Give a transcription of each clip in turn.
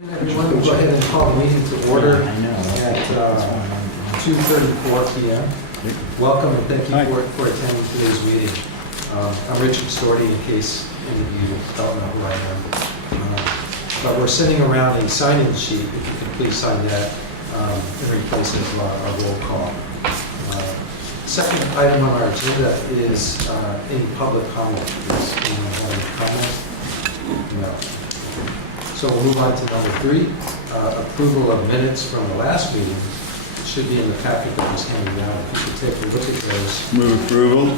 Everyone, we'll go ahead and call the meeting to order at 2:34 p.m. Welcome and thank you for attending today's meeting. I'm Richard Storti, in case any of you don't know who I am. But we're sending around a sign-in sheet, if you can please sign that in replace of our roll call. Second item on our agenda is any public comment. Does anyone have any comment? No. So we'll move on to number 3, approval of minutes from the last meeting. It should be in the packet that was handed out. If you could take a look at those. Move approval.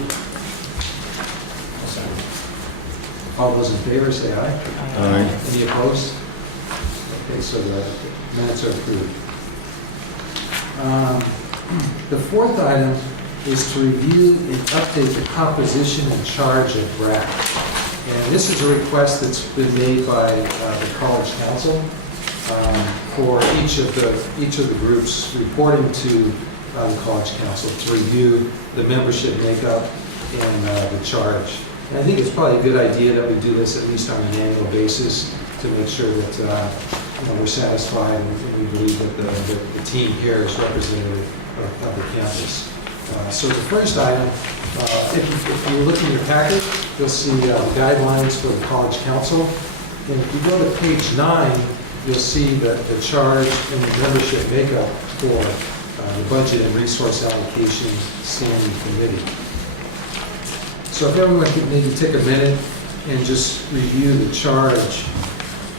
All those in favor say aye. Aye. Any opposed? Okay, so the minutes are approved. The fourth item is to review and update the composition and charge of Brac. And this is a request that's been made by the College Council for each of the groups reporting to the College Council to review the membership makeup and the charge. And I think it's probably a good idea that we do this at least on an annual basis to make sure that we're satisfied and we believe that the team here is representative of the campus. So the first item, if you look in your packet, you'll see the guidelines for the College Council. And if you go to page 9, you'll see the charge and the membership makeup for the Budget and Resource Allocation Standing Committee. So if everyone could maybe take a minute and just review the charge,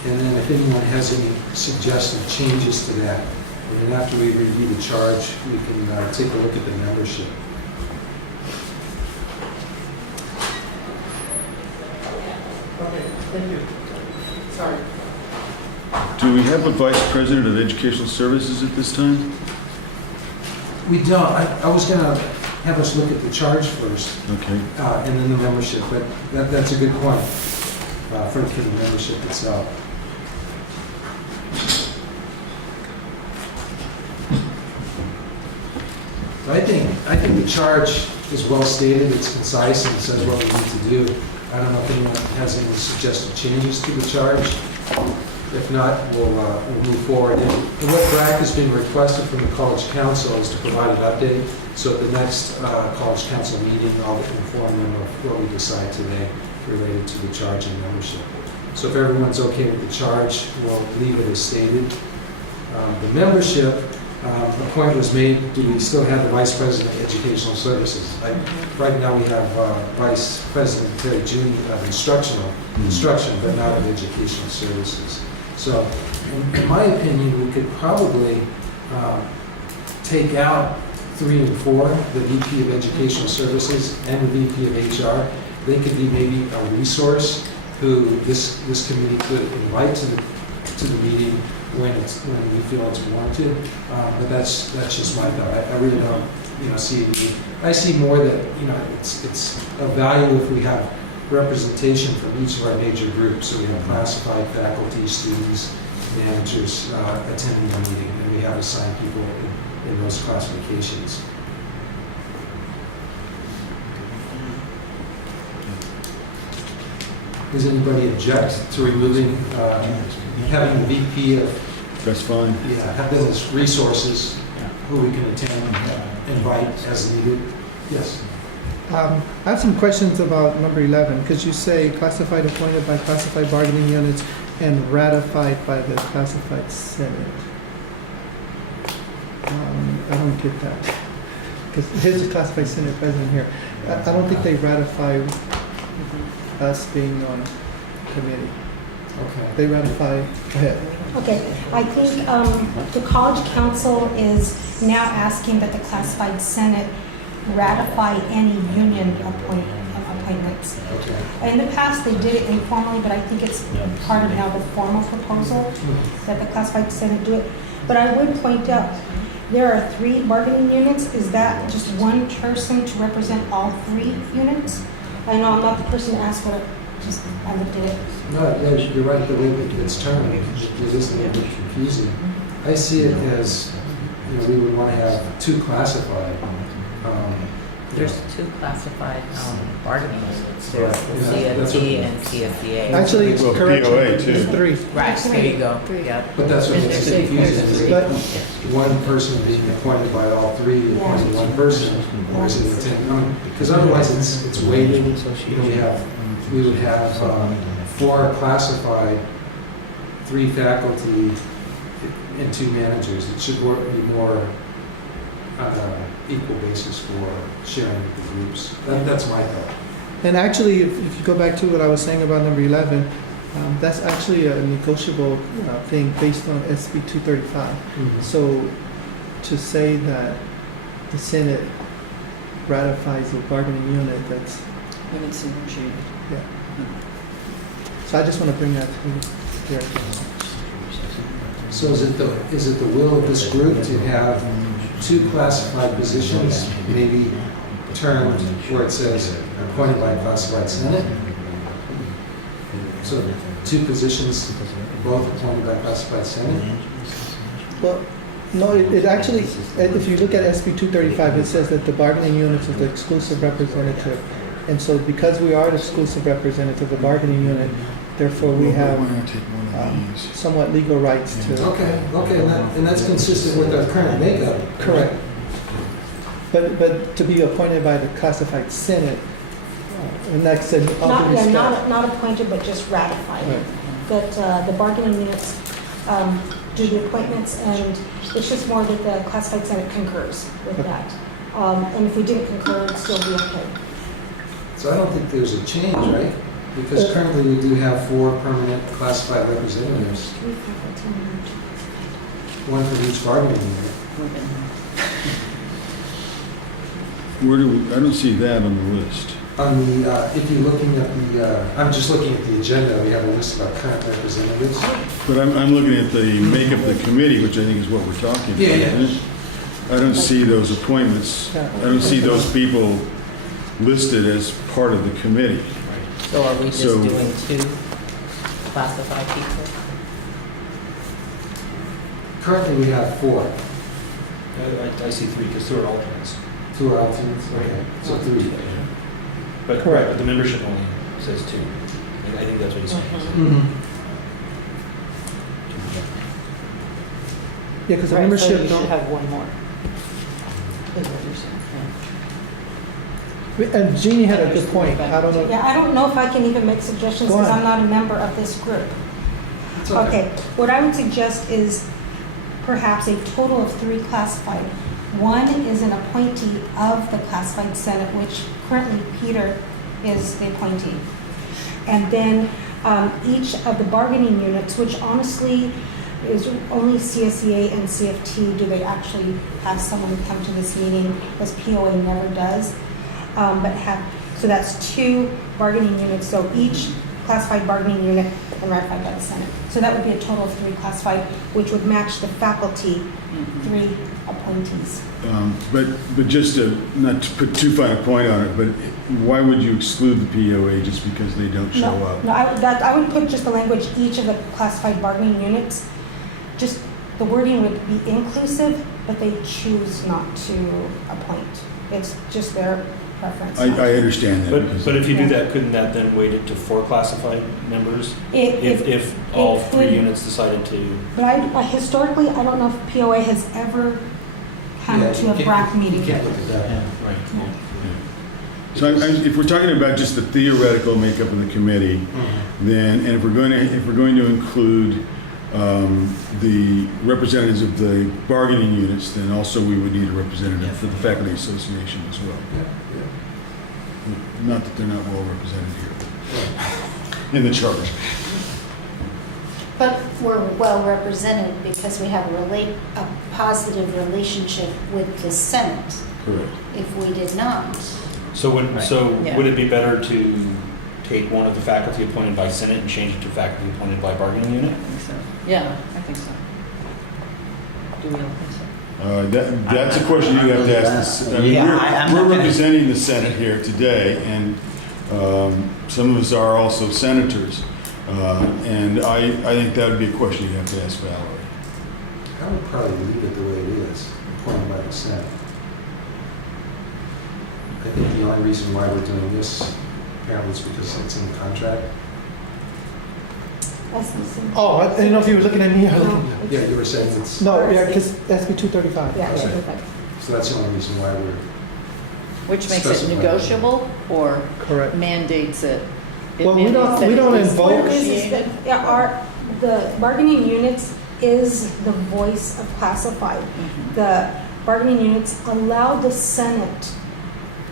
and then if anyone has any suggested changes to that, and then after we review the charge, we can take a look at the membership. Okay, thank you. Sorry. Do we have a Vice President of Educational Services at this time? We don't. I was going to have us look at the charge first, Okay. and then the membership, but that's a good point for the membership itself. I think the charge is well stated, it's concise, and it says what we need to do. I don't know if anyone has any suggested changes to the charge. If not, we'll move forward. And what Brac has been requested from the College Council is to provide an update. So at the next College Council meeting, I'll inform them of what we decide today related to the charge and membership. So if everyone's okay with the charge, we'll leave it as stated. The membership, the point was made, do we still have the Vice President of Educational Services? Right now we have Vice President Terry Jr. of instruction, but not of Educational Services. So in my opinion, we could probably take out 3 and 4, the VP of Educational Services and the VP of HR. They could be maybe a resource who this committee could invite to the meeting when we feel it's warranted, but that's just my thought. I really don't, see. I see more that it's of value if we have representation from each of our major groups. So we have classified faculty, students, managers attending the meeting, and we have assigned people in those classifications. Does anybody object to removing, having the VP of, That's fine. have them as resources who we can attend, invite as needed? Yes. I have some questions about number 11, because you say classified appointed by classified bargaining units and ratified by the classified senate. I don't get that, because here's the classified senate president here. I don't think they ratify us being on committee. Okay. They ratify, go ahead. Okay, I think the College Council is now asking that the classified senate ratify any union appointments. Okay. In the past, they did it informally, but I think it's part of now the formal proposal that the classified senate do it. But I would point out, there are 3 bargaining units. Is that just one person to represent all 3 units? I know I'm not the person to ask, but I looked at it. No, you're right, the way that it's termed, it is a little bit confusing. I see it as, we would want to have 2 classified. There's two classified bargaining units. Yeah, There's the yeah, that's CFT what- and CFDA. Actually, Well, correction, POA too. it's three. Right, there you go. Yeah. But that's what makes it confusing, is But- it one person being appointed by all three, appointing one person, or is it 10? Because otherwise it's weighted. You know, we would have 4 classified, 3 faculty, and 2 managers. It should be more equal basis for sharing with the groups. That's my thought. And actually, if you go back to what I was saying about number 11, that's actually a negotiable thing based on SB 235. So to say that the Senate ratifies the bargaining unit, that's, When it's negotiated. yeah. So I just want to bring that to your attention. So is it the will of this group to have 2 classified positions, maybe termed where it says appointed by classified Senate? So 2 positions, both appointed by classified Senate? Well, no, it actually, if you look at SB 235, it says that the bargaining unit is the exclusive representative. And so because we are the exclusive representative of the bargaining unit, therefore we have somewhat legal rights to. Okay, and that's consistent with our current makeup. Correct. But to be appointed by the classified Senate, and that's said, all Not, due yeah, respect. not appointed, but just ratified. Right. That the bargaining units do the appointments, and it's just more that the classified Senate concurs with Okay. that. And if we didn't concur, it'd still be okay. So I don't think there's a change, right? Because currently we do have 4 permanent classified representatives, 3 faculty members. 1 for each bargaining unit. Where do we, I don't see that on the list. On the, if you're looking at the, I'm just looking at the agenda, we have a list of our current representatives. But I'm looking at the makeup of the committee, which I think is what we're talking about. Yeah, yeah. isn't it? I don't see those appointments. I don't see those people listed as part of the committee. So are we just So- doing 2 classified people? Currently, we have 4. I see 3 because 2 are alternates. 2 are alternates, okay, so 3. But Correct. correct, but the membership only says 2. I think that's what he's saying. Mm-hmm. Yeah, because the Right, so membership you should don't, have one more. Is what you're saying. and Jeannie had a good point, I don't know. Yeah, I don't know if I can even make suggestions Go because on. I'm not a member of this group. It's Okay, what I would suggest is perhaps a total of 3 classified. 1 is an appointee of the classified Senate, which currently Peter is the appointee. And then each of the bargaining units, which honestly is only CSEA and CFT, do they actually have someone come to this meeting, because POA never does. So that's 2 bargaining units, so each classified bargaining unit and ratified by the Senate. So that would be a total of 3 classified, which would match the faculty 3 appointees. But just to, not to put too fine a point on it, but why would you exclude the POA just because they don't show No, up? no, I would put just the language, each of the classified bargaining units, just the wording would be inclusive, but they choose not to appoint. It's just their preference. I understand that. because- But if you do that, couldn't that then weight it to 4 classified members? If all it 3 could- units decided to? But historically, I don't know if POA has ever come Yeah, to you a can't- BRAC You meeting. can't look at that. Right. So if we're talking about just the theoretical makeup of the committee, Mhm. then, and if we're going to include the representatives of the bargaining units, then also we would need a representative for the faculty association as well. Yeah, Not that they're not well represented here in the charter. But we're well represented because we have a positive relationship with the Senate. Correct. If we did not, So Yeah. would it be better to take one of the faculty appointed by Senate and change it to faculty appointed by bargaining unit? I think so. Yeah, I think so. Do we all think so? That's a question you have to ask. I mean, Yeah, I'm we're not gonna- representing the Senate here today, and some of us are also senators. And I think that would be a question you have to ask Valerie. I would probably leave it the way it is, appointed by the Senate. I think the only reason why we're doing this apparently is because it's in the contract. That's the same. Oh, I didn't know if you were looking at me or looking. No, Yeah, you were saying it's, No, yeah, because SB 235. Yeah, it should Right. look like. so that's the only reason why we're, Which makes it Specify. negotiable or Correct. mandates it? It Well, we mandates don't- that we it don't is invoke- What it is negotiated? that there are, the bargaining units is the voice of classified. The bargaining units allow the Senate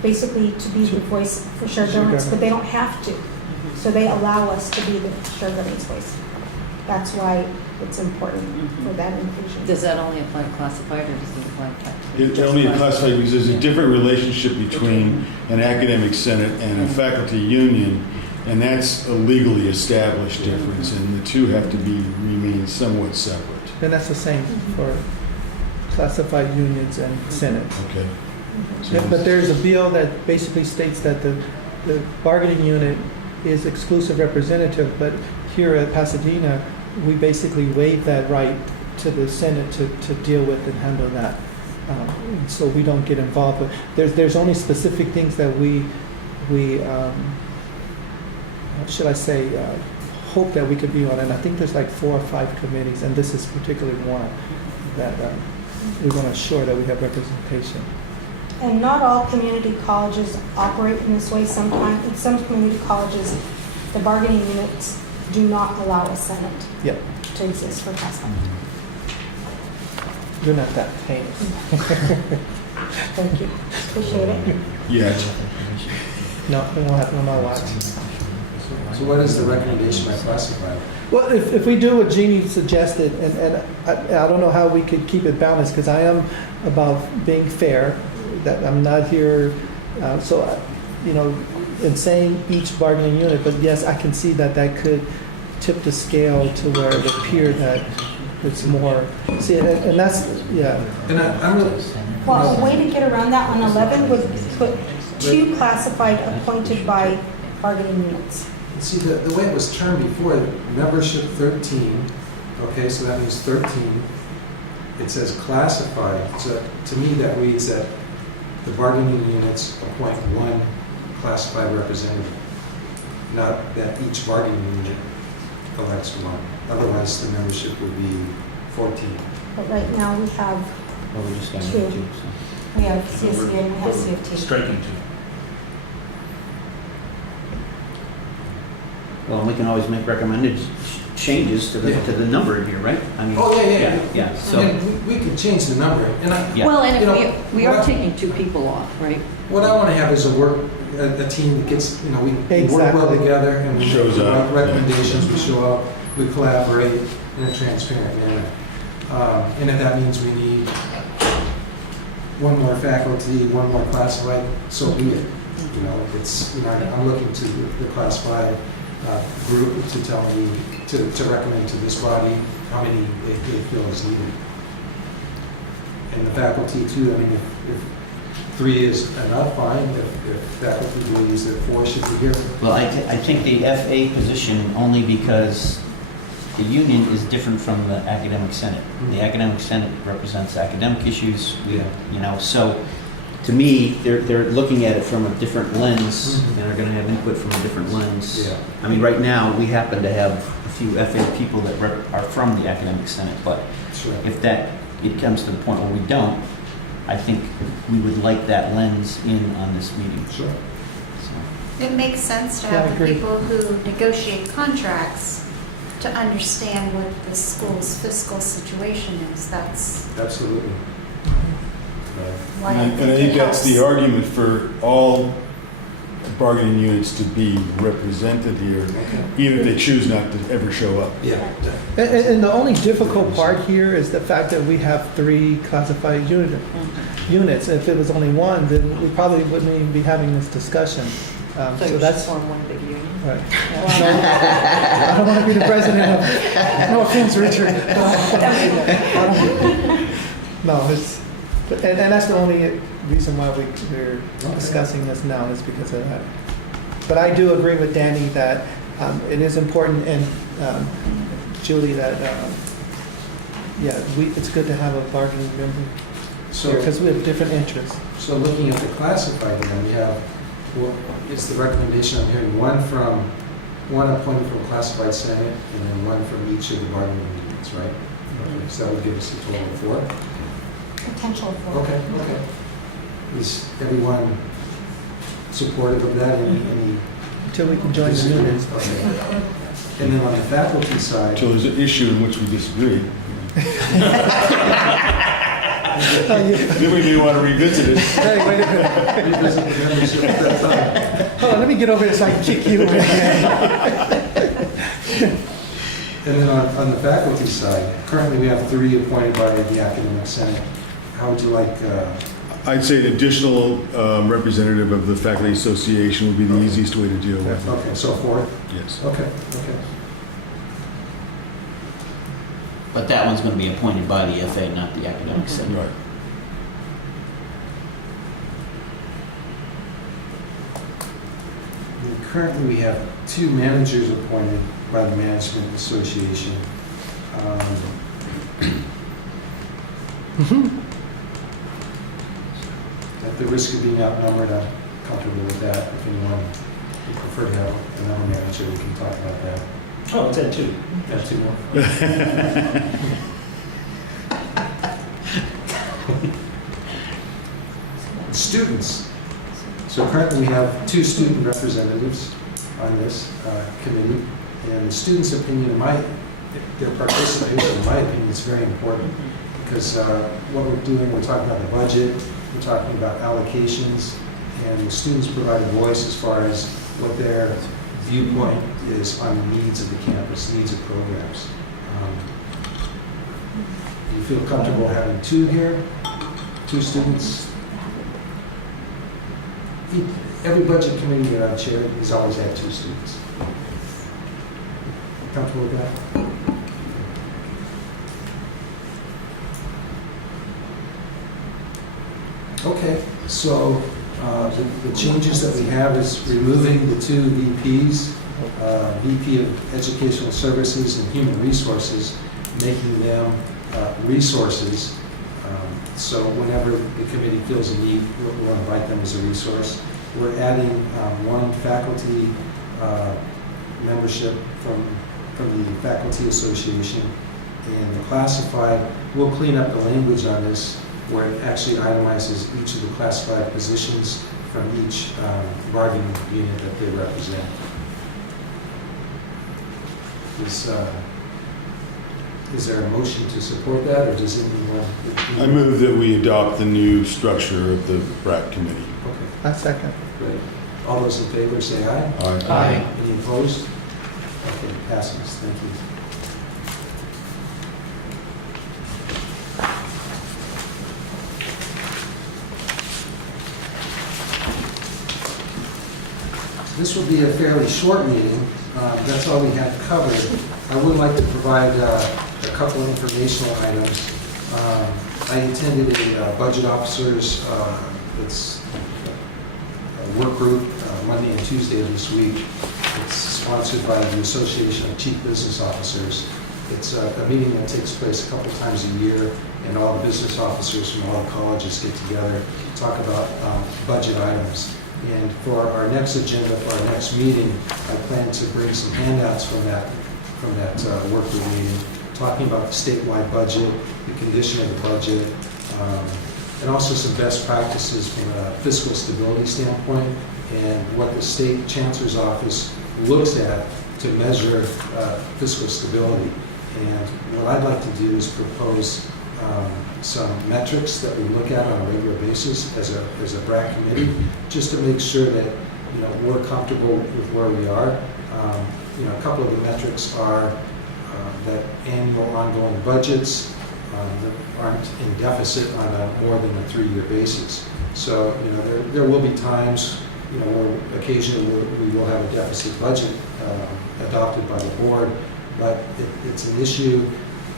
basically to be the voice for shared Shared governance, but governance. they don't have to. So they allow us to be the shared governance voice. That's why it's important for that inclusion. Does that only apply to classified or does it apply to? It just only classified because there's a Yeah. different relationship between an academic senate and a faculty union, and that's a legally established difference, and the two have to be, remain somewhat separate. And that's the same for classified unions and Senate. Okay? Yeah, but there's a bill that basically states that the bargaining unit is exclusive representative, but here at Pasadena, we basically waive that right to the Senate to deal with and handle that. So we don't get involved, but there's only specific things that we should I say, hope that we could be on, and I think there's like 4 or 5 committees, and this is particularly one that we want to ensure that we have representation. And not all community colleges operate in this way. Sometimes, in some community colleges, the bargaining units do not allow a Senate Yeah, to exist for classified. you're not that heinous. Thank you. Appreciate it. Yeah. No, it won't happen on my watch. so what is the recommendation by classified? Well, if we do what Jeannie suggested, and I don't know how we could keep it balanced, because I am about being fair, that I'm not here, in saying each bargaining unit, but yes, I can see that could tip the scale to where it appeared that it's more, see, and that's, yeah. And I'm really, Well, a way to get around that on 11 would put 2 classified appointed by bargaining units. see, the way it was termed before, membership 13, okay, so that means 13. It says classified, so to me that reads that the bargaining units appoint 1 classified representative, not that each bargaining unit elects 1. Otherwise, the membership would be 14. But right now, we have, Well, we just got Two. two. we have CSEA and we have CFT. Striking two. Well, we can always make recommended changes to Yeah. the number in here, right? I mean, Oh, yeah. Yeah, so, And we could change the number, and Yeah. Well, and You know, if we are what- taking 2 people off, right? what I want to have is a team that gets, we work well Exactly. together, and we Shows make up. recommendations, we show up, we collaborate in a transparent manner. And if that means we need 1 more faculty, 1 more classified, so be it. I'm looking to the classified group to tell me, to recommend to this body how many they feel is needed. And the faculty too, I mean, if 3 is enough, fine. If faculty believes that 4 should be here. Well, I think the FA position only because the union is different from the academic senate. The academic senate represents academic issues, so to me, they're looking at it from a different lens and are going to have input from a different lens. Yeah. I mean, right now, we happen to have a few FA people that are from the academic senate, but Sure. if it comes to the point where we don't, I think we would like that lens in on this meeting. Sure. So. It makes sense to Yeah, I have the agree. people who negotiate contracts to understand what the school's fiscal situation is. That's Absolutely. why And I think that's the argument for all bargaining units to be represented here, even if they choose not to ever show up. Yeah. And the only difficult part here is the fact that we have 3 classified units. If it was only 1, then we probably wouldn't even be having this discussion. So So you should that's, form one big union. right. No, I don't want to be the president of, no offense, Richard. No, and that's the only reason why we're discussing this now is because of that. But I do agree with Danny that it is important, and Julie, that, it's good to have a bargaining member. So, because we have different interests. so looking at the classified, then we have, well, it's the recommendation I'm hearing, one appointed from classified senate, and then one from each of the bargaining units, right? Okay, so that would give us a total of 4. Potential for. Okay, okay. Is everyone supportive of that? Any Until we can join the disagreements? unions. Okay. And then on the faculty side, So there's an issue in which we disagree. Then we may want to revisit it. Hey, wait a minute. revisit the membership at that time. Hold on, let me get over here so I can kick you. And then on the faculty side, currently we have 3 appointed by the academic senate. How would you like, I'd say an additional representative of the faculty association would be the easiest way to deal with it. okay, so 4? Yes. Okay, okay. But that one's going to be appointed by the FA, not the academic senate. Right. And currently, we have 2 managers appointed by the Management Association. At the risk of being outnumbered, I'm comfortable with that. If anyone would prefer to have another manager, we can talk about that. Oh, it's at 2. Got 2 more? Students. So currently we have 2 student representatives on this committee, and the students' opinion, their participation, in my opinion, is very important, because what we're doing, we're talking about the budget, we're talking about allocations, and the students provide a voice as far as what their viewpoint is on the needs of the campus, needs of programs. Do you feel comfortable having 2 here, 2 students? Every budget committee that I've chaired has always had 2 students. Comfortable with that? Okay, so the changes that we have is removing the 2 VPs, VP of Educational Services and Human Resources, making them resources. So whenever the committee feels a need, we'll invite them as a resource. We're adding 1 faculty membership from the Faculty Association. And the classified, we'll clean up the language on this where it actually itemizes each of the classified positions from each bargaining unit that they represent. Is there a motion to support that, or does anyone? I move that we adopt the new structure of the Brac committee. Okay, I second. great. All those in favor say aye. Aye. Any opposed? Okay, passes. Thank you. This will be a fairly short meeting. That's all we have covered. I would like to provide a couple of informational items. I attended a budget officers, it's a work group Monday and Tuesday of this week. It's sponsored by the Association of Chief Business Officers. It's a meeting that takes place a couple times a year, and all the business officers from all the colleges get together to talk about budget items. And for our next agenda, for our next meeting, I plan to bring some handouts from that work group meeting, talking about the statewide budget, the condition of the budget, and also some best practices from a fiscal stability standpoint, and what the state chancellor's office looks at to measure fiscal stability. And what I'd like to do is propose some metrics that we look at on a regular basis as a Brac committee, just to make sure that we're comfortable with where we are. A couple of the metrics are that annual ongoing budgets that aren't in deficit on a more than a 3-year basis. So there will be times where occasionally we will have a deficit budget adopted by the board, but it's an issue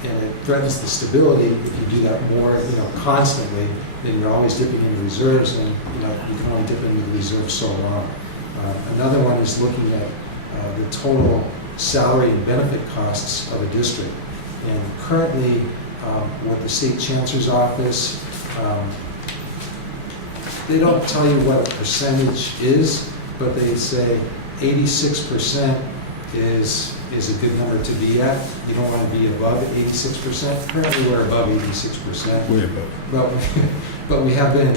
and it threatens the stability. If you do that more, constantly, then you're always dipping into reserves, and you can only dip into the reserves so long. Another one is looking at the total salary and benefit costs of a district. And currently, what the state chancellor's office They don't tell you what a percentage is, but they say 86% is a good number to be at. You don't want to be above 86%. Currently, we're above 86%. Way above. But we have been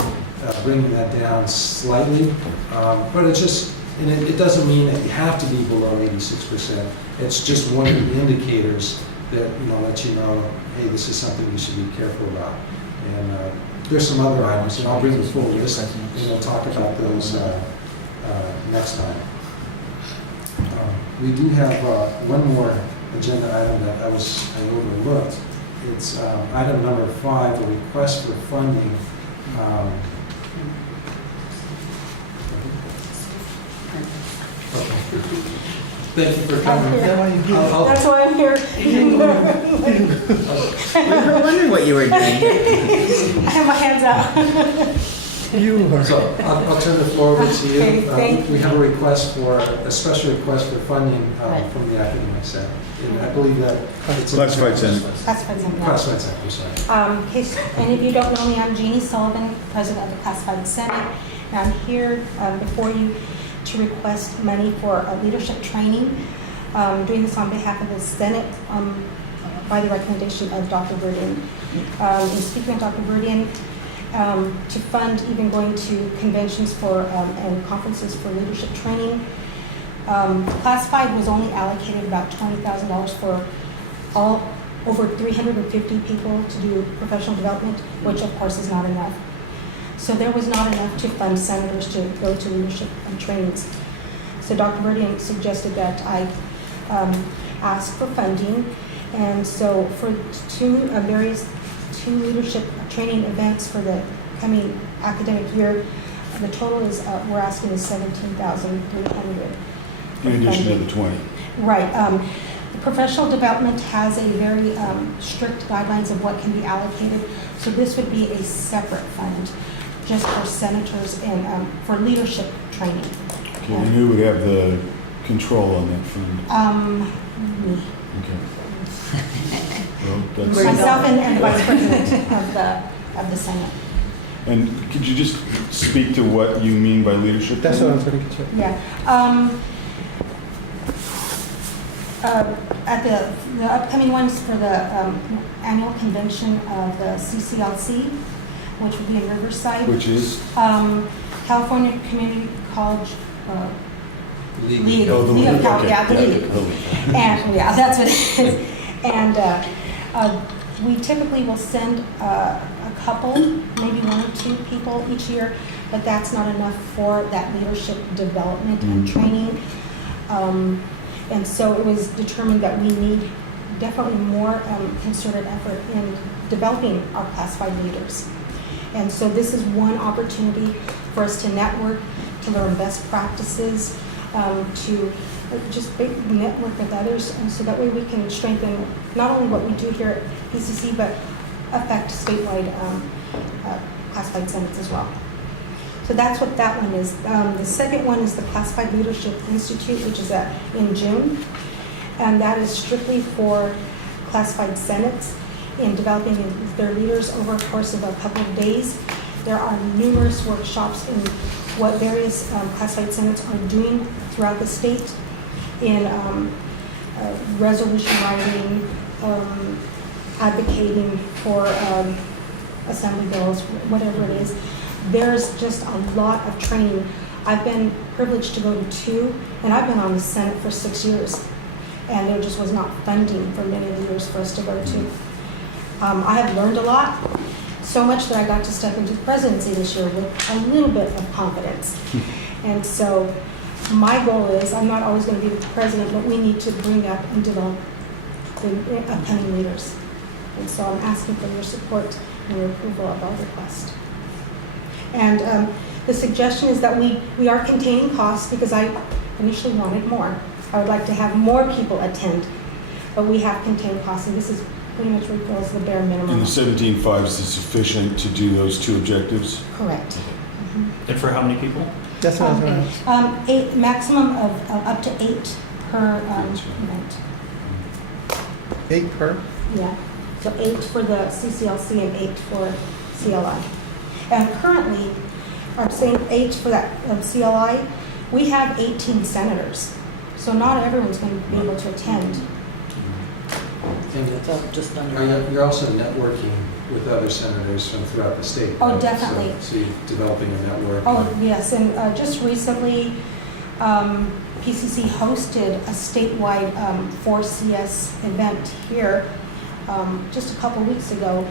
bringing that down slightly. But it just, and it doesn't mean that you have to be below 86%. It's just one of the indicators that, let you know, hey, this is something you should be careful about. And there's some other items, and I'll bring the full list, and we'll talk about those next time. We do have one more agenda item that I overlooked. It's item number 5, a request for funding. Thank you for coming. That's why I'm here. We were wondering what you were doing. I have my hands out. So I'll turn the floor over to you. Okay, thank We have a request for, a special request for funding from the Academic Senate. And I believe that it's in- Classified Senate. Classified Senate. Classified Senate, I'm sorry. In case any of you don't know me, I'm Jeannie Sullivan, President of the Classified Senate. And I'm here before you to request money for leadership training. Doing this on behalf of the Senate by the recommendation of Dr. Burdian. In speaking of Dr. Burdian, to fund even going to conventions for and conferences for leadership training. Classified was only allocated about $20,000 for all over 350 people to do professional development, which of course is not enough. So there was not enough to fund senators to go to leadership trainings. So Dr. Burdian suggested that I ask for funding, and so for two leadership training events for the coming academic year, the total is we're asking is $17,300. In addition to the 20. Right. The professional development has a very strict guidelines of what can be allocated. So this would be a separate fund just for senators and for leadership training. Okay, and who would have the control on that fund? Me. Okay. Well, that's, Myself and the vice president of the Senate. and could you just speak to what you mean by leadership? That's what I was going to get to. Yeah. At the upcoming ones for the annual convention of the CCLC, which will be in Riverside. Which is? California Community College League. Oh, the League of league. Cal- Okay. Yeah, the Yeah, league. the league. And, yeah, that's what it is. And we typically will send a couple, maybe 1 or 2 people each year, but that's not enough for that leadership development and training. And so it was determined that we need definitely more concerted effort in developing our classified leaders. And so this is one opportunity for us to network, to learn best practices, to just network with others, and so that way we can strengthen not only what we do here at PCC, but affect statewide classified senates as well. So that's what that one is. The second one is the Classified Leadership Institute, which is in June, and that is strictly for classified senates in developing their leaders over a course of a couple of days. There are numerous workshops in what various classified senates are doing throughout the state in resolution writing, advocating for assembly bills, whatever it is. There's just a lot of training. I've been privileged to go to 2, and I've been on the Senate for 6 years, and there just was not funding for many of the years for us to go to. I have learned a lot, so much that I got to step into the presidency this year with a little bit of confidence. And so my goal is, I'm not always going to be the president, but we need to bring up and develop the upcoming leaders. And so I'm asking for your support and your approval of our request. And the suggestion is that we are containing costs because I initially wanted more. I would like to have more people attend, but we have contained costs, and this is pretty much what goes the bare minimum. And the 17.5 is sufficient to do those 2 objectives? Correct. And for how many people? That's what I was going to ask. 8, maximum of up to 8 per event. 8 per? Yeah, so 8 for the CCLC and 8 for CLI. And currently, our same age for that CLI, we have 18 senators. So not everyone's going to be able to attend. And So just under. you're also networking with other senators from throughout the state. Oh, right? definitely. So you're developing a network. Oh, yes, and just recently, PCC hosted a statewide 4CS event here just a couple weeks ago,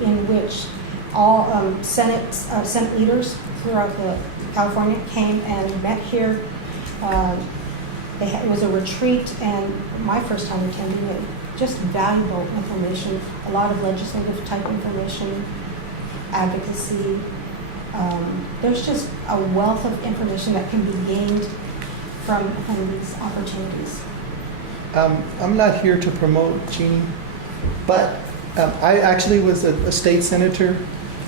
in which all Senate leaders throughout California came and met here. It was a retreat, and my first time attending it. Just valuable information, a lot of legislative type information, advocacy. There's just a wealth of information that can be gained from these opportunities. I'm not here to promote Jeannie, but I actually was a state senator.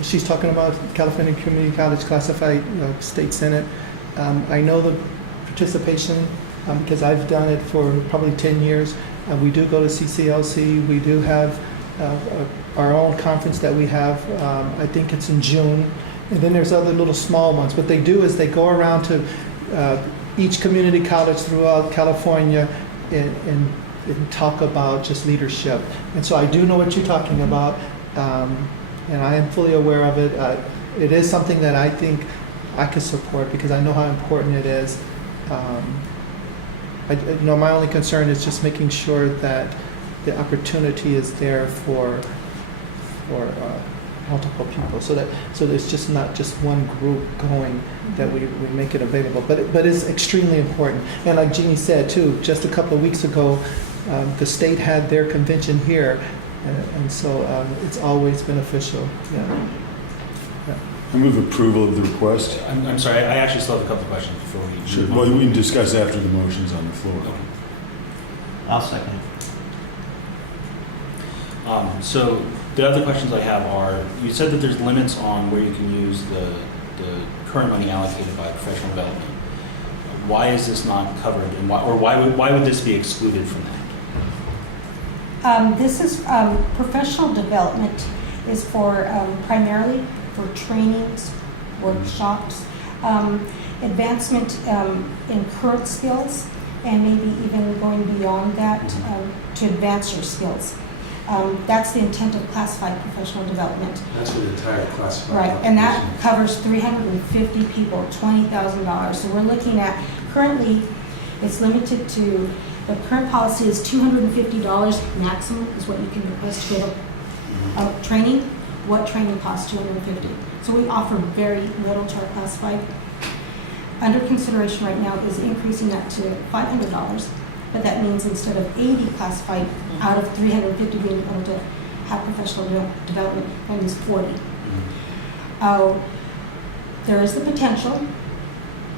She's talking about California Community College Classified State Senate. I know the participation because I've done it for probably 10 years. We do go to CCLC. We do have our own conference that we have. I think it's in June. And then there's other little small ones. What they do is they go around to each community college throughout California and talk about just leadership. And so I do know what you're talking about, and I am fully aware of it. It is something that I think I could support because I know how important it is. My only concern is just making sure that the opportunity is there for multiple people, so there's just not just one group going, that we make it available. But it's extremely important. And like Jeannie said too, just a couple of weeks ago, the state had their convention here, and so it's always beneficial. Yeah. I move approval of the request. I'm sorry, I actually still have a couple of questions before we. Sure. move Well, on. we can discuss after the motion's on the floor. I'll second it. So the other questions I have are, you said that there's limits on where you can use the current money allocated by professional development. Why is this not covered, and why would this be excluded from that? This is professional development is for primarily for trainings, workshops, advancement in current skills, and maybe even going beyond that to advance your skills. That's the intent of classified professional development. That's for the entire classified. Right, and that population. covers 350 people, $20,000. So we're looking at, currently, it's limited to, the current policy is $250 maximum is what you can request to go to training. What training costs $250? So we offer very little to our classified. Under consideration right now is increasing that to $500, but that means instead of 80 classified out of 350 being able to have professional development, that means 40. There is the potential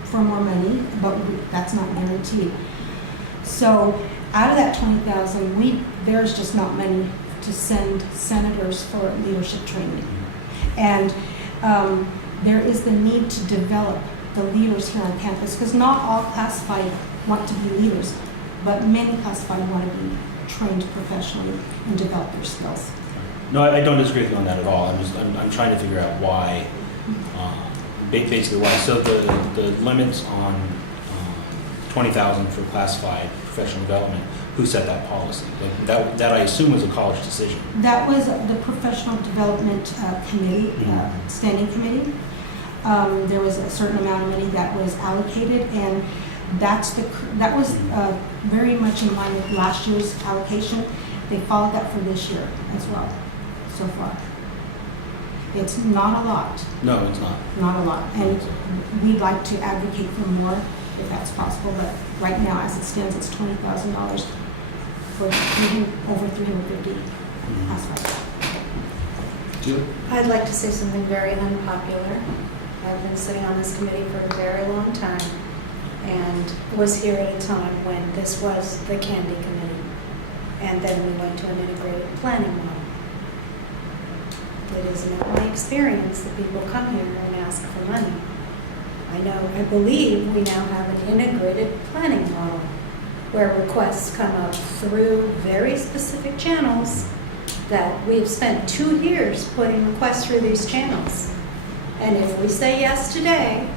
for more money, but that's not guaranteed. So out of that 20,000, there's just not money to send senators for leadership training. And there is the need to develop the leaders here on campus, because not all classified want to be leaders, but many classified want to be trained professionally and develop their skills. No, I don't disagree with you on that at all. I'm trying to figure out why, basically why. So the limits on 20,000 for classified professional development, who set that policy? Like that I assume was a college decision. That was the professional development committee, standing committee. There was a certain amount of money that was allocated, and that was very much in line with last year's allocation. They followed that for this year as well, so far. It's not a lot. No, it's not. Not a lot, and we'd like to advocate for more if that's possible, but right now, as it stands, it's $20,000 for over 350 classified. Julie? I'd like to say something very unpopular. I've been sitting on this committee for a very long time and was here at a time when this was the Candy Committee. And then we went to an integrated planning model. It is not my experience that people come here and ask for money. I believe we now have an integrated planning model where requests come up through very specific channels that we've spent 2 years putting requests through these channels. And if we say yes today,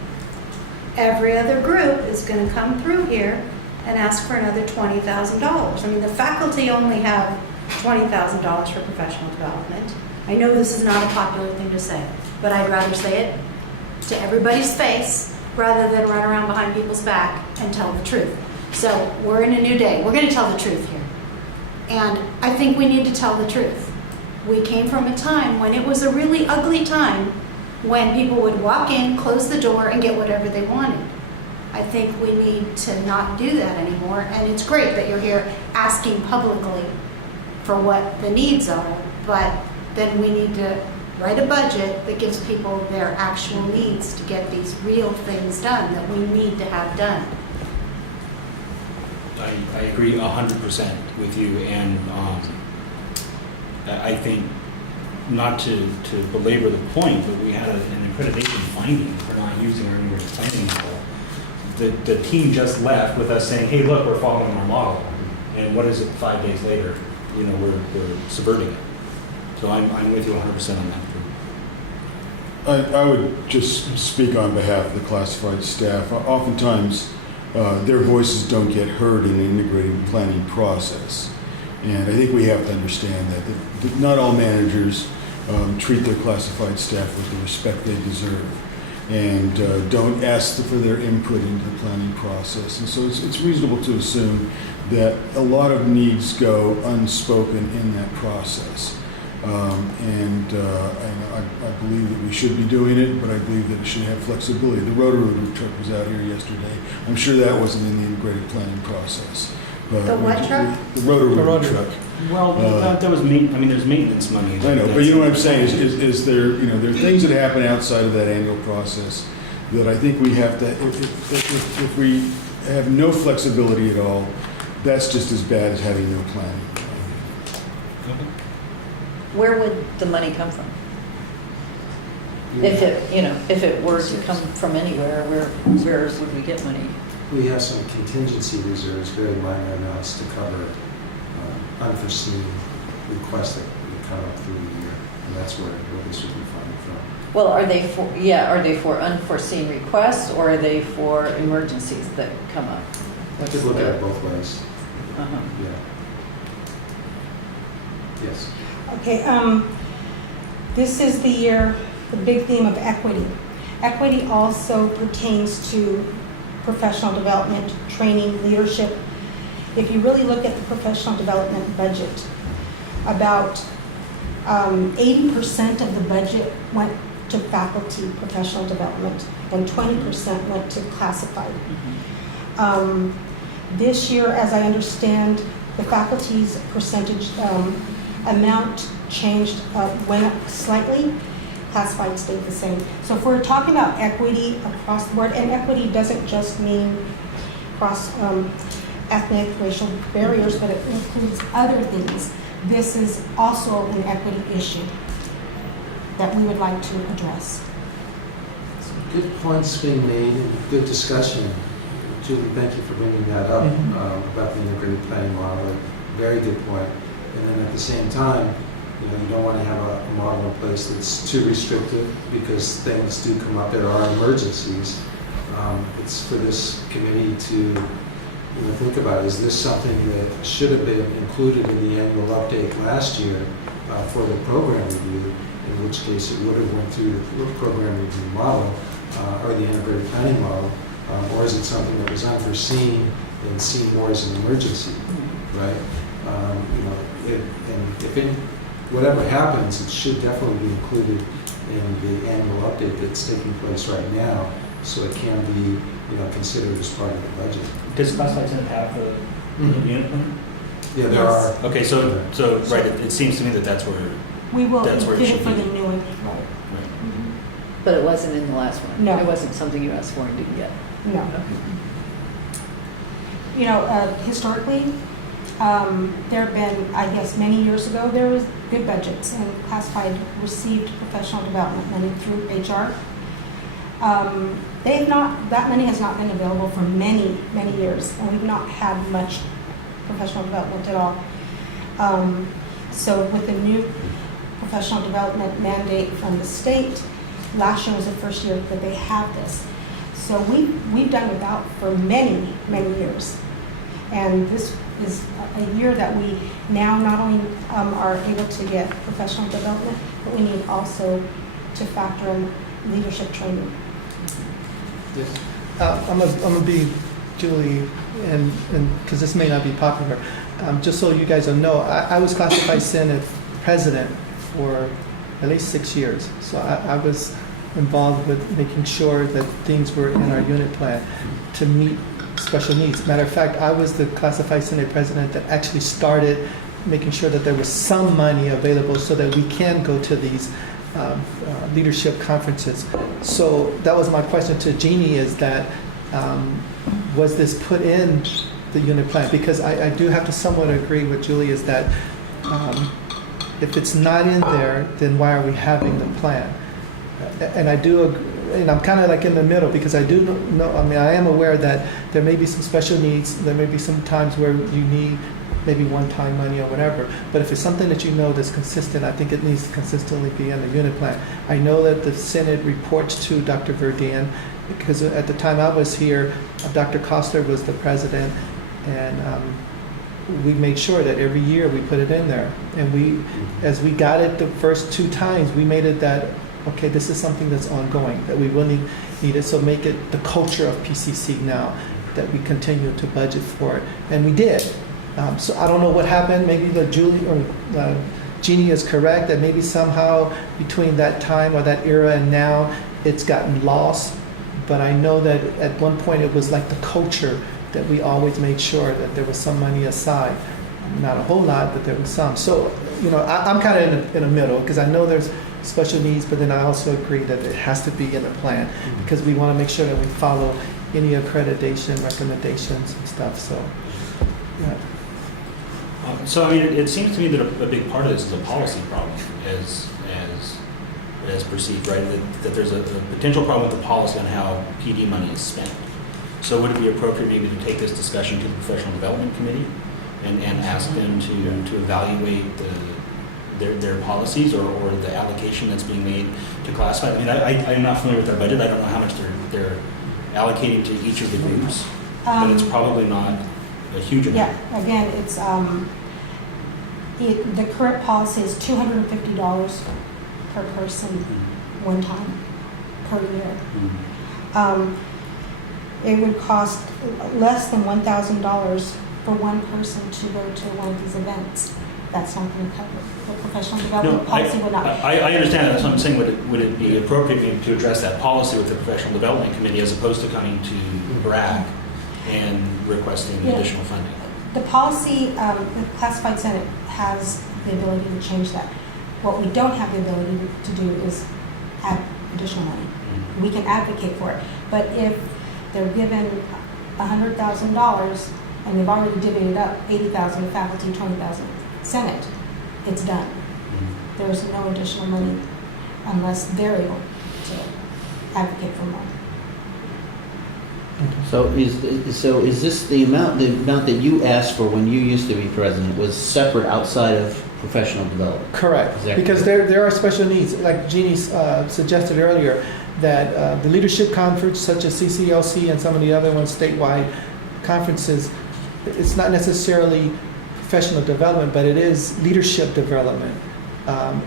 every other group is going to come through here and ask for another $20,000. I mean, the faculty only have $20,000 for professional development. I know this is not a popular thing to say, but I'd rather say it to everybody's face rather than run around behind people's back and tell the truth. So we're in a new day. We're going to tell the truth here. And I think we need to tell the truth. We came from a time when it was a really ugly time when people would walk in, close the door, and get whatever they wanted. I think we need to not do that anymore. And it's great that you're here asking publicly for what the needs are, but then we need to write a budget that gives people their actual needs to get these real things done that we need to have done. I agree 100% with you, and I think, not to belabor the point, but we had an accreditation finding for not using our integrated planning model. The team just left with us saying, hey, look, we're following our model. And what is it 5 days later? You know, we're subverting it. So I'm with you 100% on that. I would just speak on behalf of the classified staff. Oftentimes, their voices don't get heard in the integrated planning process. And I think we have to understand that not all managers treat their classified staff with the respect they deserve, and don't ask for their input into the planning process. And so it's reasonable to assume that a lot of needs go unspoken in that process. And I believe that we should be doing it, but I believe that it should have flexibility. The Roto-Rooter truck was out here yesterday. I'm sure that wasn't in the integrated planning process. But The what truck? The Roto-Rooter truck. Well, that was there's maintenance money. I know, but you know what I'm saying is there, you know, there are things that happen outside of that annual process that I think we have to, if we have no flexibility at all, that's just as bad as having no planning. Where would the money come from? If it were to come from anywhere, where would we get money? We have some contingency reserves, very minor amounts to cover unforeseen requests that would come up through the year, and that's where this would be funded from. Well, are they for unforeseen requests, or are they for emergencies that come up? I could look at it both ways. Uh-huh. Yeah. Yes. Okay, this is the year, the big theme of equity. Equity also pertains to professional development, training, leadership. If you really look at the professional development budget, about 80% of the budget went to faculty professional development, and 20% went to classified. This year, as I understand, the faculty's percentage amount changed, went up slightly. Classified stayed the same. So if we're talking about equity across the board, and equity doesn't just mean across ethnic, racial barriers, but it includes other things. This is also an equity issue that we would like to address. Good points being made and good discussion. Julie, thank you for bringing that up about the integrated planning model. Very good point. And then at the same time, you don't want to have a model in place that's too restrictive because things do come up. There are emergencies. It's for this committee to think about, is this something that should have been included in the annual update last year for the program review, in which case it would have went through the program review model or the integrated planning model, or is it something that was unforeseen and seen more as an emergency, right? Whatever happens, it should definitely be included in the annual update that's taking place right now, so it can be considered as part of the budget. Does classified Senate have a unit plan? Yeah, there are. Okay, so right, it seems to me that that's where. We will That's where it get should it for be. the new one. Right. But it wasn't in the last one? No. It wasn't something you asked for and didn't get? No. Historically, there have been, I guess, many years ago, there was good budgets, and classified received professional development money through HR. That money has not been available for many, many years, and we've not had much professional development at all. So with the new professional development mandate from the state, last year was the first year that they have this. So we've done without for many, many years. And this is a year that we now not only are able to get professional development, but we need also to factor in leadership training. Yes. I'm gonna be, Julie, and because this may not be popular, just so you guys don't know, I was classified Senate president for at least 6 years. So I was involved with making sure that things were in our unit plan to meet special needs. Matter of fact, I was the classified Senate president that actually started making sure that there was some money available so that we can go to these leadership conferences. So that was my question to Jeannie, is that was this put in the unit plan? Because I do have to somewhat agree with Julie, is that if it's not in there, then why are we having the plan? And I do agree, and I'm kind of like in the middle, because I do know, I mean, I am aware that there may be some special needs, there may be some times where you need maybe one-time money or whatever, but if it's something that you know that's consistent, I think it needs to consistently be in the unit plan. I know that the Senate reports to Dr. Verdin, because at the time I was here, Dr. Kostler was the president, and we made sure that every year we put it in there. And we, as we got it the first 2 times, we made it that, okay, this is something that's ongoing, that we really need it, so make it the culture of PCC now, that we continue to budget for it. And we did. So I don't know what happened. Maybe the Julie or Jeannie is correct, that maybe somehow between that time or that era and now, it's gotten lost. But I know that at one point it was like the culture that we always made sure that there was some money aside. Not a whole lot, but there was some. So, you know, I'm kind of in the middle, because I know there's special needs, but then I also agree that it has to be in the plan, because we want to make sure that we follow any accreditation recommendations and stuff. So, yeah. So I mean, it seems to me that a big part of this is a policy problem, as perceived, right? That there's a potential problem with the policy on how PD money is spent. So would it be appropriate maybe to take this discussion to the Professional Development Committee and ask them to evaluate their policies or the allocation that's being made to classified? I mean, I'm not familiar with their budget. I don't know how much they're allocating to each of the groups, but it's probably not a huge amount. Yeah, again, it's, the current policy is $250 per person one time per year. It would cost less than $1,000 for one person to go to one of these events. That's not going to cover the professional development policy would not. I understand that. That's what I'm saying. Would it be appropriate maybe to address that policy with the Professional Development Committee as opposed to coming to Brac and requesting additional funding? The policy, the classified Senate has the ability to change that. What we don't have the ability to do is add additional money. We can advocate for it, but if they're given $100,000 and they've already divvied it up, 80,000 to faculty, 20,000 Senate, it's done. There's no additional money unless they're able to advocate for more. So is this the amount that you asked for when you used to be president was separate outside of professional development? Correct, because there are special needs, like Jeannie suggested earlier, that the leadership conference, such as CCLC and some of the other ones, statewide conferences, it's not necessarily professional development, but it is leadership development.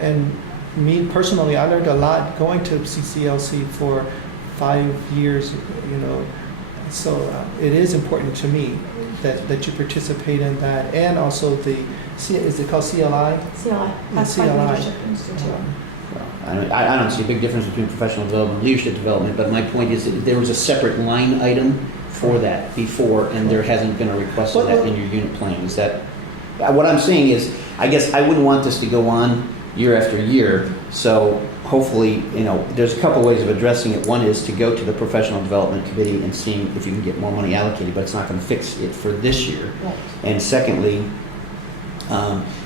And me personally, I learned a lot going to CCLC for 5 years, you know. So it is important to me that you participate in that, and also is it called CLI? CLI, Classified CLI. Leadership Institute. I don't see a big difference between professional development and leadership development, but my point is that there was a separate line item for that before, and there hasn't been a request of that in your unit plan. Is that, what I'm saying is, I guess I wouldn't want this to go on year after year, so hopefully, you know, there's a couple ways of addressing it. One is to go to the Professional Development Committee and seeing if you can get more money allocated, but it's not going to fix it for this year. Right. And secondly,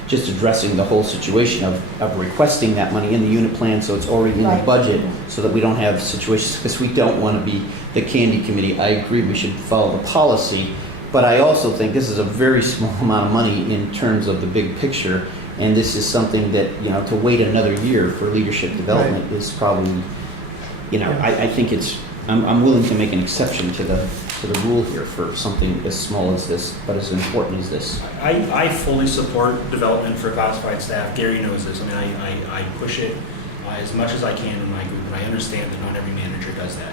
just addressing the whole situation of requesting that money in the unit plan so it's already in the budget, so that we don't have situations, because we don't want to be the candy committee. I agree we should follow the policy, but I also think this is a very small amount of money in terms of the big picture, And this is something that, to wait another year for leadership development is probably, I think I'm willing to make an exception to the rule here for something as small as this, but as important as this. I fully support development for classified staff. Gary knows this. I mean, I push it as much as I can in my group, and I understand that not every manager does that.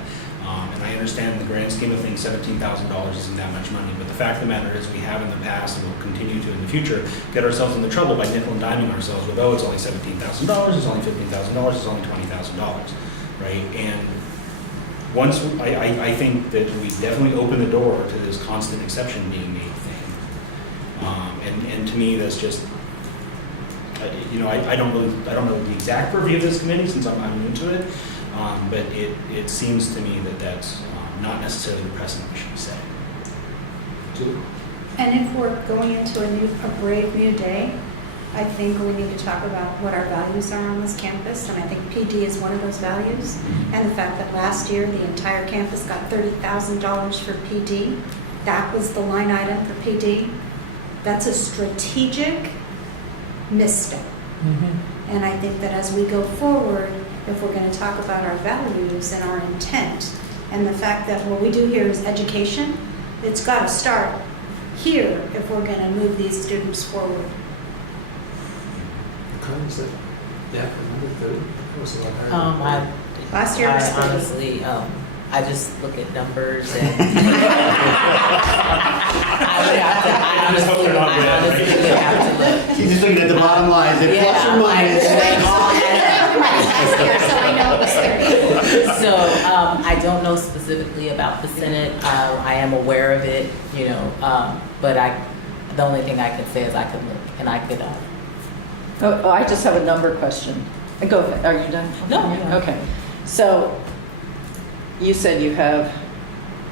And I understand in the grand scheme of things, $17,000 isn't that much money. But the fact of the matter is we have in the past and will continue to in the future get ourselves into trouble by nickel and diming ourselves with, oh, it's only $17,000, it's only $15,000, it's only $20,000, right? And once, I think that we definitely open the door to this constant exception being made thing. And to me, that's just, I don't know the exact purview of this committee since I'm new to it, but it seems to me that that's not necessarily the precedent we should be setting. And if we're going into a brave new day, I think we need to talk about what our values are on this campus, and I think PD is one of those values. And the fact that last year the entire campus got $30,000 for PD, that was the line item for PD. That's a strategic misstep. Mm-hmm. And I think that as we go forward, if we're going to talk about our values and our intent, and the fact that what we do here is education, it's got to start here if we're going to move these students forward. Is that, yeah, number 30? That was a lot higher. Last year I was 30. honestly, I just look at numbers and I honestly would have to look. She's just looking at the bottom line, is it plus or minus? They all Everybody's so I know it was 30. So I don't know specifically about the Senate. I am aware of it, but the only thing I can say is I could look and I could. Oh, I just have a number question. Go ahead. Are you done? No. Okay. So you said you have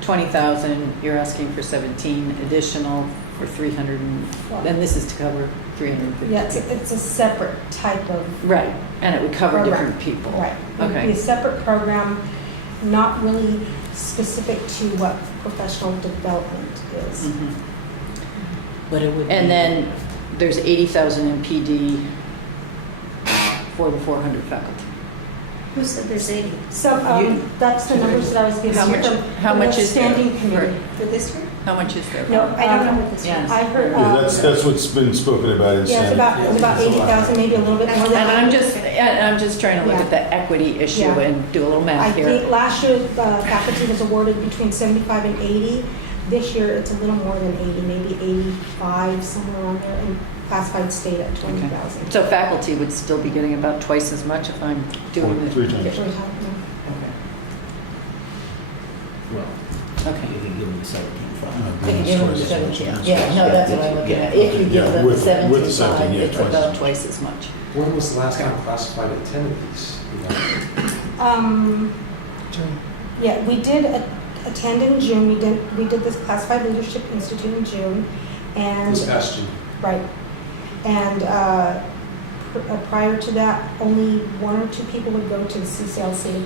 20,000. You're asking for 17 additional for 300, and this is to cover 350. Yeah, it's a separate type of. Right, and it would cover Program. different people. Right. It would be Okay. a separate program, not really specific to what professional development is. Mhm. But it would. And then there's 80,000 in PD for the 400 faculty. Who said there's 80? So that's the numbers that I was giving How you much- from how from much the is there standing committee. For this year? How much is there? No, I don't know what this Yeah. is. I heard, Yeah, that's what's been spoken about in yeah, Senate. it was about 80,000, maybe a little bit more than And that. I'm just trying to look at the equity issue Yeah. and do a little I math here. think last year, faculty was awarded between 75 and 80. This year, it's a little more than 80, maybe 85, somewhere around there, and classified state at 20,000. So faculty would still be getting about twice as much if I'm doing the. 3 times. Get rid of that, yeah. Well, Okay. you can give them the 17 They can give them the 17. Yeah, no, that's what I'm looking at. Yeah. If you give Yeah, them the with the 17, 17, yeah, It's twice. about twice as much. When was the last time classified attended these? Yeah, we did attend in June. We did this Classified Leadership Institute in June, and This past June. right, and prior to that, only 1 or 2 people would go to the CCLC,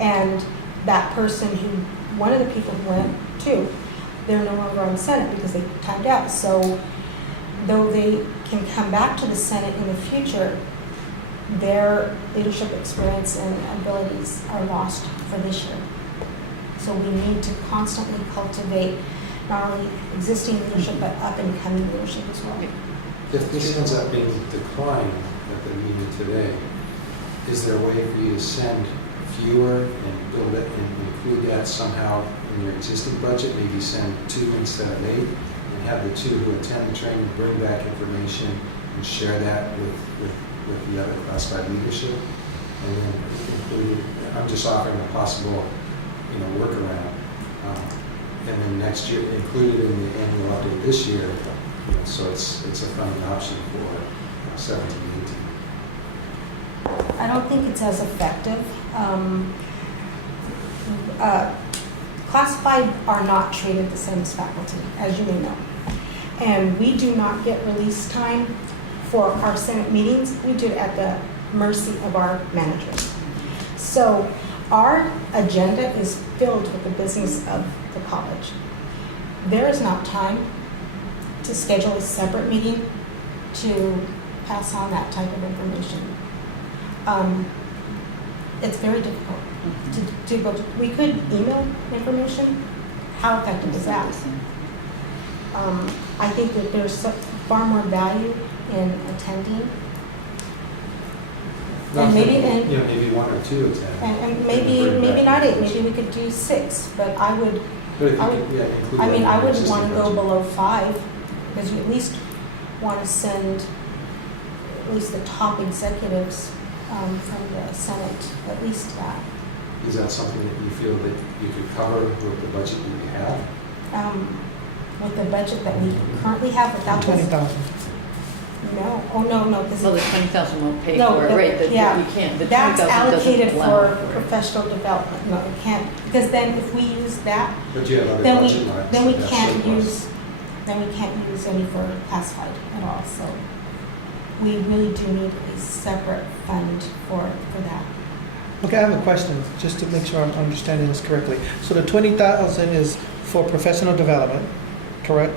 and that person one of the people who went too, they're no longer on the Senate because they timed out. So though they can come back to the Senate in the future, their leadership experience and abilities are lost for this year. So we need to constantly cultivate not only existing leadership, but up and coming leadership as well. If this ends up being declined at the meeting today, is there a way for you to send fewer and build it and include that somehow in your existing budget? Maybe send 2 instead of 8 and have the 2 who attend the training bring back information and share that with the other classified leadership. And then include, I'm just offering a possible, workaround. And then next year, include it in the annual update this year, so it's a funding option for 17, 18. I don't think it's as effective. Classified are not treated the same as faculty, as you may know. And we do not get release time for our Senate meetings. We do it at the mercy of our managers. So our agenda is filled with the business of the college. There is not time to schedule a separate meeting to pass on that type of information. It's very difficult to go to. We could email information. How effective is that? I think that there's far more value in attending. And maybe, Maybe one or two attend. and maybe not 8, maybe we could do 6, but I would, But if I you would- could, yeah, include I that mean, in I the wouldn't existing want to go budget. below 5, because you at least want to send at least the top executives from the Senate, at least that. Is that something that you feel that you could cover with the budget that you have? With the budget that we currently have without this. 20,000. No, oh, no, because Well, the 20,000 won't pay No, for it, the- right? yeah. You can't, the 20,000 that's doesn't allocated allow for it. professional development. No, it can't, because then if we use that, But you have other then budget lines. then we that have can't surplus. use, any for classified at all, so we really do need a separate fund for that. Okay, I have a question, just to make sure I'm understanding this correctly. So the 20,000 is for professional development, correct?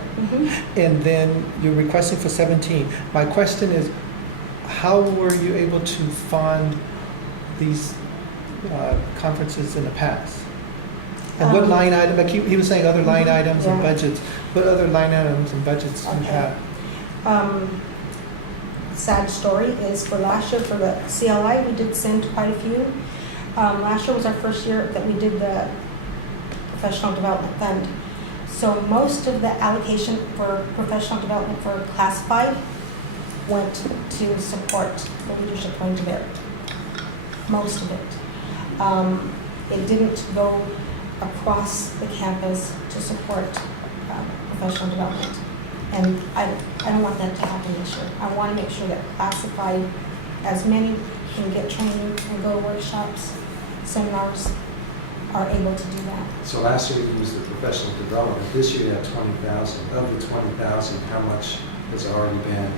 And then you're requesting for 17. My question is, how were you able to fund these conferences in the past? And what line item, like he was saying other line items and Yeah. budgets, what other line items and budgets do you Okay. have? Sad story is for last year, for the CLI, we did send quite a few. Last year was our first year that we did the professional development fund. So most of the allocation for professional development for classified went to support the leadership range of it. Most of it. It didn't go across the campus to support professional development. And I don't want that to happen this year. I want to make sure that classified, as many can get training and go to workshops, seminars, are able to do that. So last year you used the professional development. This year you have 20,000. Of the 20,000, how much has already been,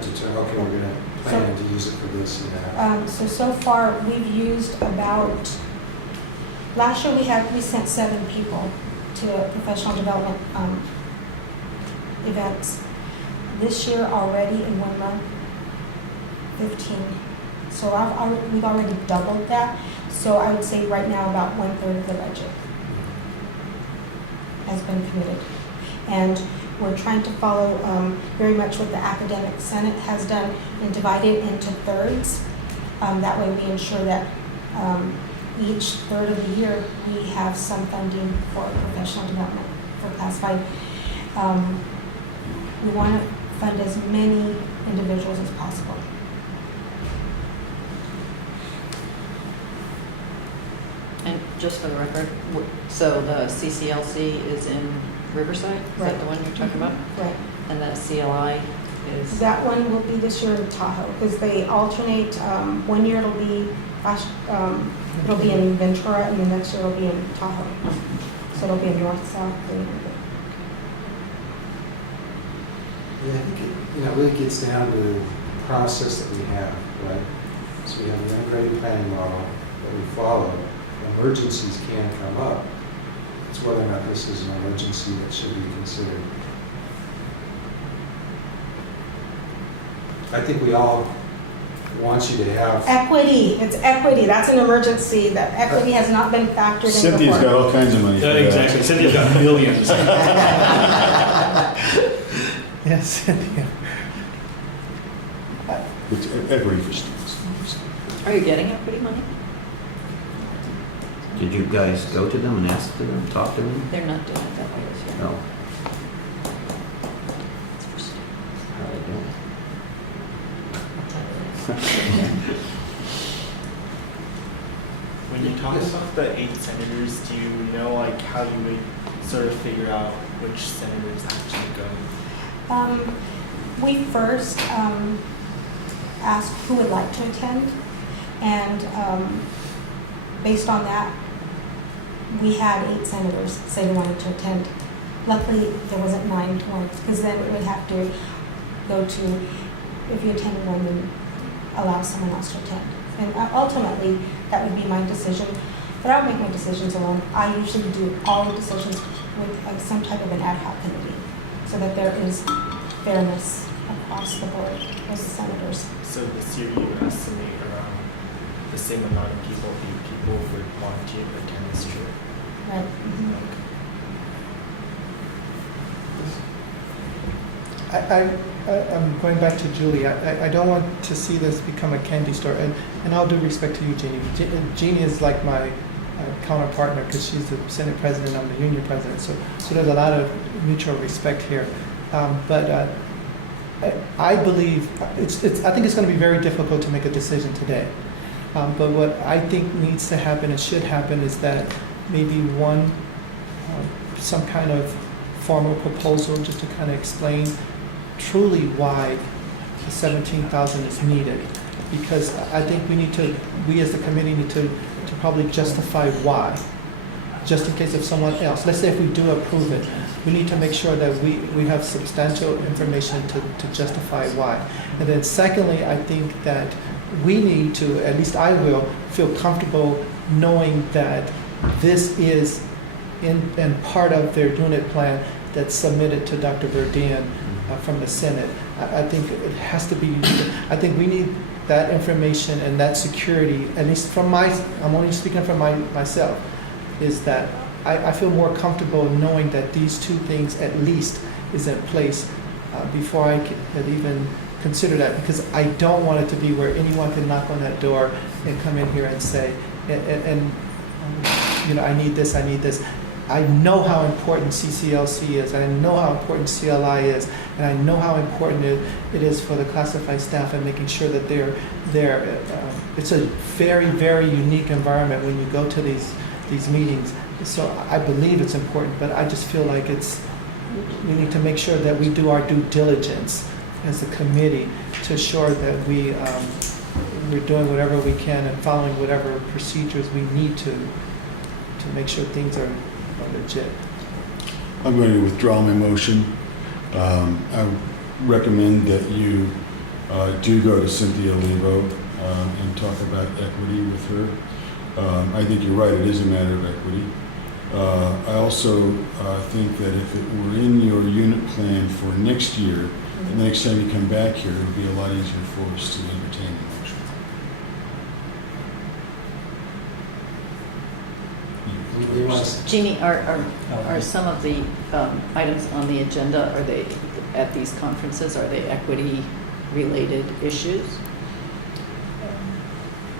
determined, okay, we're going to plan to use it for this and that? So far, we've used about, last year we sent 7 people to professional development events. This year already in 1 month, 15. So we've already doubled that. So I would say right now about 1/3 of the budget has been committed. And we're trying to follow very much what the Academic Senate has done and divide it into thirds. That way we ensure that each third of the year we have some funding for professional development for classified. We want to fund as many individuals as possible. And just for the record, so the CCLC is in Riverside? Is that Right. the one you're talking about? Right. And the CLI is? That one will be this year in Tahoe, because they alternate. 1 year it'll be in Ventura, and the next year it'll be in Tahoe. So it'll be a north-south thing. Yeah, I think it really gets down to the process that we have, right? So we have an integrated planning model that we follow. Emergencies can come up. It's whether or not this is an emergency that should be considered. I think we all want you to have. Equity, it's equity. That's an emergency. That equity has not been factored in Cynthia's got before. all kinds of money for that. Exactly, Cynthia's got millions. Yes, Cynthia. It's equity for students. Are you getting equity money? Did you guys go to them and ask to them, talk to them? They're not doing it that way this year. No. It's for students. How are they doing? When you talk about the 8 senators, do you know how you would sort of figure out which senators actually go? We first asked who would like to attend, and based on that, we had 8 senators say they wanted to attend. Luckily, there wasn't 9 ones, because then it would have to go to, if you attended one, then allow someone else to attend. And ultimately, that would be my decision, but I don't make my decisions alone. I usually do all the decisions with some type of an ad hoc committee, so that there is fairness across the board as senators. So this year you would estimate around the same amount of people would want to attend this trip. Right. I'm going back to Julie. I don't want to see this become a candy store, and all due respect to you, Jeannie. Jeannie is like my counterpartner because she's the Senate president, I'm the union president, so there's a lot of mutual respect here. But I believe I think it's going to be very difficult to make a decision today. But what I think needs to happen and should happen is that maybe some kind of formal proposal just to kind of explain truly why the 17,000 is needed. Because I think we as the committee need to probably justify why. Just in case of someone else, let's say if we do approve it, we need to make sure that we have substantial information to justify why. And then secondly, I think that we need to, at least I will, feel comfortable knowing that this is in part of their unit plan that's submitted to Dr. Verdin from the Senate. I think it has to be, I think we need that information and that security, at least I'm only speaking for myself, is that I feel more comfortable knowing that these two things at least is in place before I could even consider that, because I don't want it to be where anyone can knock on that door and come in here and say, I need this, I need this. I know how important CCLC is, I know how important CLI is, and I know how important it is for the classified staff and making sure that they're there. It's a very, very unique environment when you go to these meetings. So I believe it's important, but I just feel like we need to make sure that we do our due diligence as a committee to ensure that we're doing whatever we can and following whatever procedures we need to make sure things are legit. I'm going to withdraw my motion. I recommend that you do go to Cynthia Olivo and talk about equity with her. I think you're right, it is a matter of equity. I also think that if it were in your unit plan for next year, and the next time you come back here, it would be a lot easier for us to entertain the motion. You want to- Jeannie, are some of the items on the agenda, are they, at these conferences, are they equity-related issues?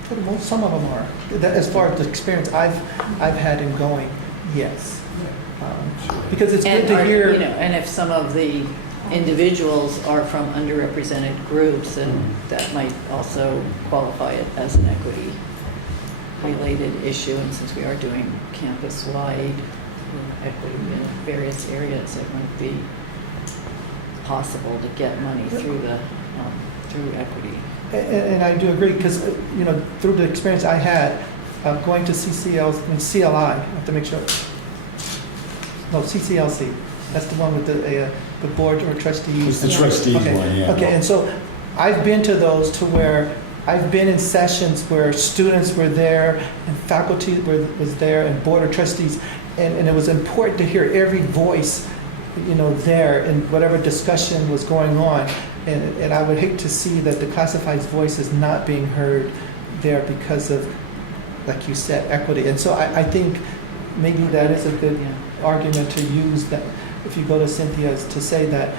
For the most, some of them are. As far as the experience I've had in going, yes. Because it's good to hear. And if some of the individuals are from underrepresented groups, and that might also qualify it as an equity-related issue. And since we are doing campus-wide equity in various areas, it might be possible to get money through through equity. And I do agree, because through the experience I had going to CLI, I have to make sure. No, CCLC. That's the one with the board or trustees. It's the trustees okay. one, yeah. Okay, and so I've been to those to where I've been in sessions where students were there and faculty was there and board of trustees, and it was important to hear every voice, there in whatever discussion was going on. And I would hate to see that the classified's voice is not being heard there because of, like you said, equity. And so I think maybe that is a good argument to use, that if you go to Cynthia's, to say that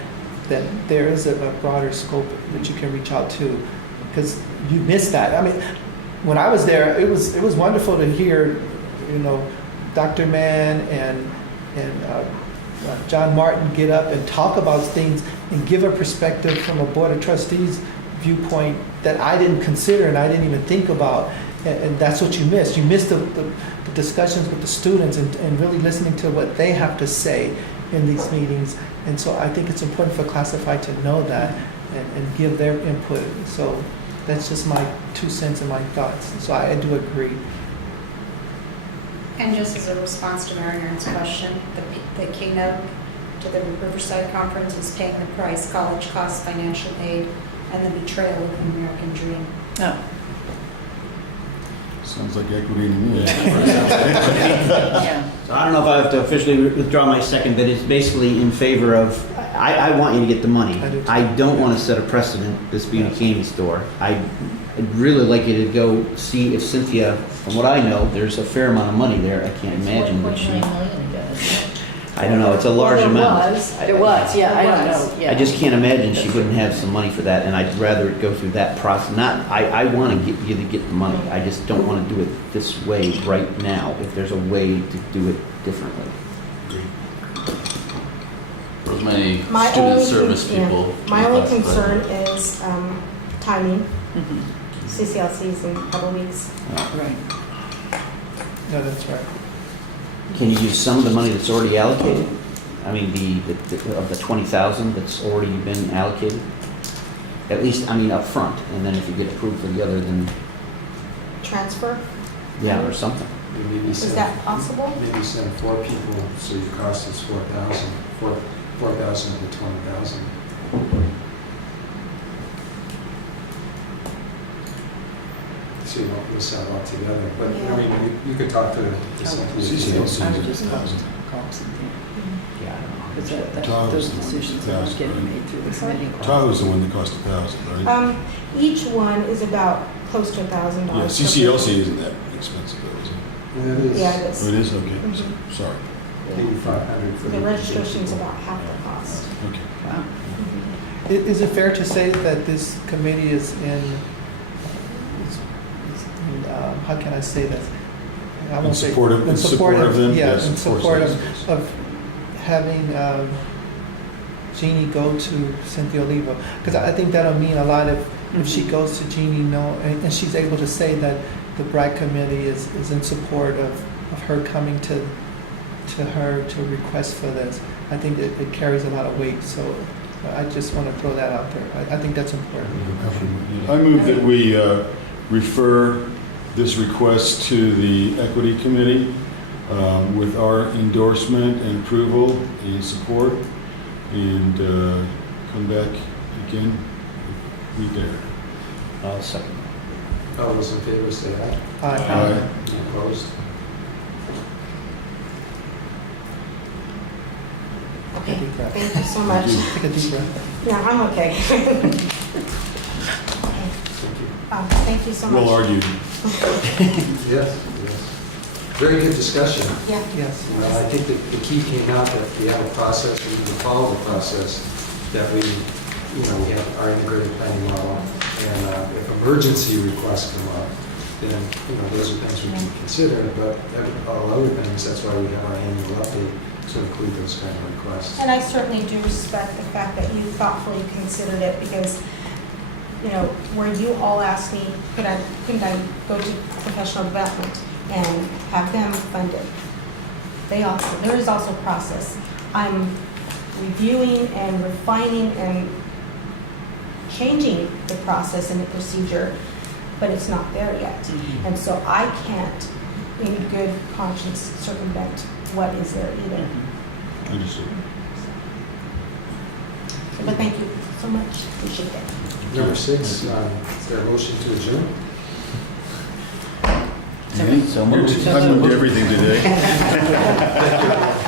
there is a broader scope that you can reach out to, because you missed that. I mean, when I was there, it was wonderful to hear, Dr. Mann and John Martin get up and talk about things and give a perspective from a board of trustees viewpoint that I didn't consider and I didn't even think about. And that's what you missed. You missed the discussions with the students and really listening to what they have to say in these meetings. And so I think it's important for classified to know that and give their input. So that's just my 2 cents and my thoughts. So I do agree. And just as a response to Marinaire's question, the keynote to the Riverside Conference is Paying the Price, College Costs, Financial Aid, and the Betrayal of the American Dream. Oh. Sounds like equity to me. Yeah. So I don't know if I have to officially withdraw my second, but it's basically in favor of I want you to get the money. I do too. I don't want to set a precedent, this being a candy store. I'd really like you to go see if Cynthia, from what I know, there's a fair amount of money there. I can't imagine that she, I don't know, it's a large amount. There was, yeah, I don't know, yeah. I just can't imagine she wouldn't have some money for that, and I'd rather it go through that process. Not, I want to get you to get the money. I just don't want to do it this way right now, if there's a way to do it differently. There's many My student only, service yeah, people. my only classified. concern is timing. Mhm. CCLC's in a couple weeks. Right. No, that's right. Can you use some of the money that's already allocated? I mean, of the 20,000 that's already been allocated? At least, I mean, up front, and then if you get approved for the other, then, Transfer, yeah, or something. Maybe is that possible? Maybe send 4 people, so your cost is 4,000, 4,000 of the 20,000. So you don't miss out altogether, but I mean, you could talk to Cynthia. CCLC I is would just a call 1,000. Cynthia. Yeah, I don't know. Because Tahoe's those the one decisions that's aren't getting 1,000, made through the committee. Tahoe's the one that cost 1,000, right? Each one is about close to $1,000. Yeah, CCLC isn't that expensive though, is it? Yeah, it is. Yeah, it Oh, is. it is? Okay, Mhm. sorry. Yeah. 8,500 for The registration's about half the cost. Okay. Wow. Is it fair to say that this committee is in, how can I say this? I won't say- In support of them? Yeah, Yes, in of course support it of, is. of having Jeannie go to Cynthia Olivo. Because I think that'll mean a lot if she goes to Jeannie, and she's able to say that the Brac committee is in support of her coming to her to request for this. I think it carries a lot of weight, so I just want to throw that out there. I think that's important. I move that we refer this request to the Equity Committee with our endorsement and approval and support, and come back again if we dare. I'll second. All those in favor say aye. Aye. Aye. Any opposed? Okay, Take a deep breath. thank you so much. Take a deep breath. Yeah, I'm okay. Thank you. Thank you so much. Well argued. Yes, yes. Very good discussion. Yeah. Yes. Well, I think that the key came out that we have a process, we need to follow the process, that we have our integrated planning model, and if emergency requests come up, then, those are things we can consider, but all other things, that's why we have our annual update to include those kind of requests. And I certainly do respect the fact that you thoughtfully considered it, because, where you all asked me, couldn't I go to professional development and have them funded? There is also process. I'm reviewing and refining and changing the process and the procedure, but it's not there yet. And so I can't, in good conscience, circumvent what is there either. Understood. But thank you so much. Appreciate it. Number 6, is there a motion to adjourn? So moved. I moved everything today. Thank you.